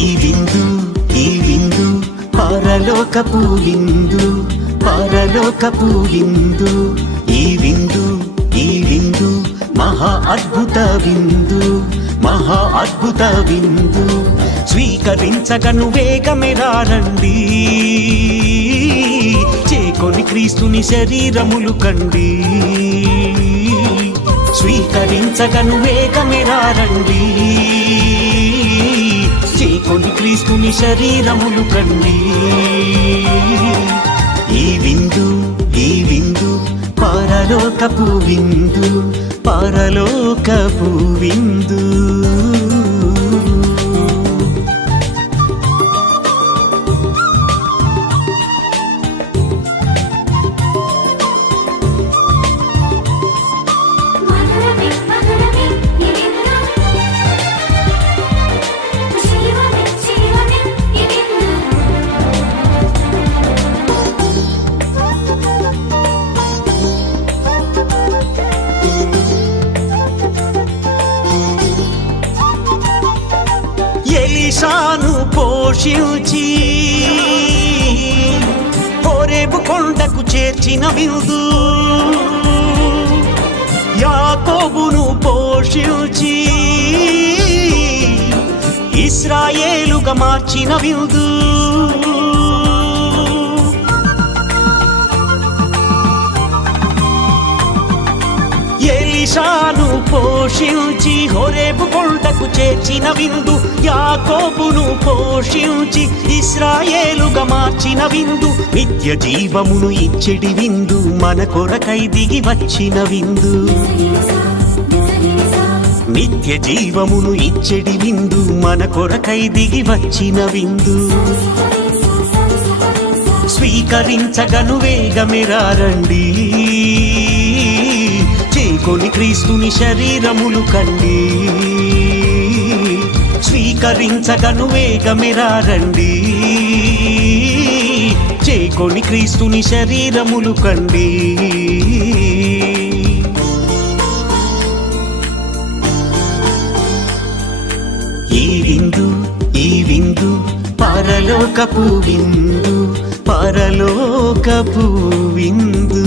ఈ విందు ఈ విందు పరలోకపు విందు పరలోకపు విందు ఈ విందు ఈ విందు మహా అద్భుత విందు మహా అద్భుత విందు స్వీకరించగను వేగమెరారండి చేకొని క్రీస్తుని శరీరములు కండి స్వీకరించగను వేగమెరారండి చేకొని క్రీస్తుని శరీరములు కండి ఈ విందు ఈ విందు పరలోకపు విందు పరలోకపు విందు ఎలీషాను పోషించి హోరేబు కొండకు చేర్చిన విందు యాకోబును పోషించి ఇశ్రాయేలుగా మార్చిన విందు ఎలీషాను పోషించి హోరేబు కొండకు చేర్చిన విందు యాకోబును పోషించి ఇశ్రాయేలుగా మార్చిన విందు నిత్య జీవమును ఇచ్చెడి విందు మన కొరకై దిగి వచ్చిన విందు నిత్య జీవమును ఇచ్చెడి విందు మన కొరకై దిగి వచ్చిన విందు స్వీకరించగను వేగమెరారండి చేకొని క్రీస్తుని శరీరములు కండి స్వీకరించగను వేగమెరారండి చేకొని క్రీస్తుని శరీరములు కండి ఈ విందు ఈ విందు పరలోకపు విందు పరలోకపు విందు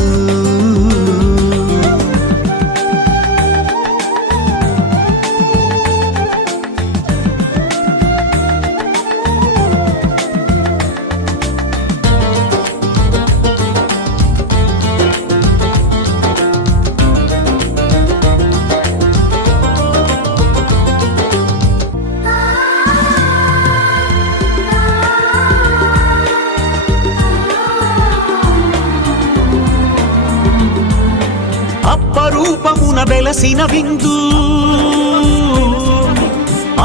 అప్పరూపమున వెలసిన విందు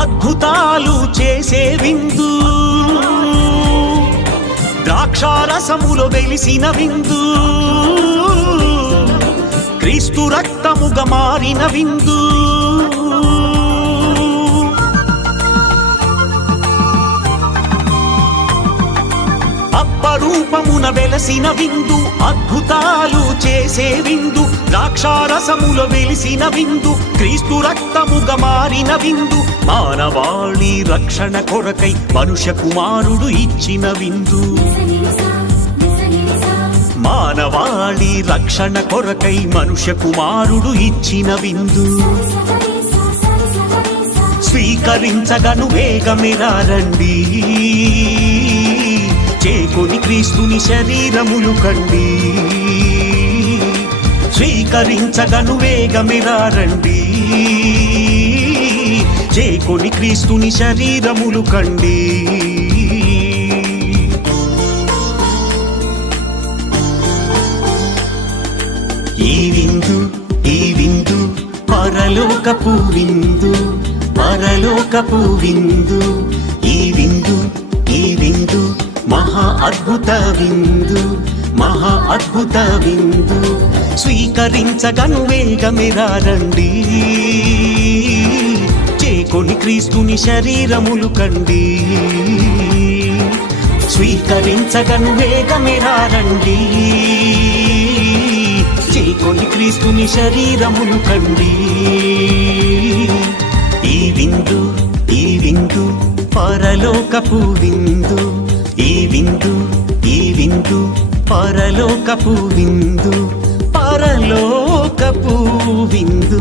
అద్భుతాలు చేసే విందు ద్రాక్షారసములో వెలిసిన విందు క్రీస్తు రక్తముగా మారిన విందు అప్పరూపమున వెలసిన విందు అద్భుతాలు చేసే విందు ద్రాక్షారసములో వెలిసిన విందు క్రీస్తు రక్తముగా మారిన విందు మానవాళి రక్షణ కొరకై మనుష్య కుమారుడు ఇచ్చిన విందు మానవాళి రక్షణ కొరకై మనుష్య కుమారుడు ఇచ్చిన విందు స్వీకరించగను వేగమెరారండి చేకొని క్రీస్తుని శరీరములు కండి స్వీకరించగను వేగమెరారండి చేకొని క్రీస్తుని శరీరములు కండి ఈ విందు ఈ విందు పరలోకపు విందు పరలోకపు విందు ఈ విందు ఈ విందు మహా అద్భుత విందు మహా అద్భుత విందు స్వీకరించగను వేగమెరారండి చేకొని క్రీస్తుని శరీరములు కండి స్వీకరించగను వేగమెరారండి చేకొని క్రీస్తుని శరీరములు కండి ఈ విందు పరలోకపు విందు ఈ విందు ఈ విందు పరలోకపు విందు పరలోకపు విందు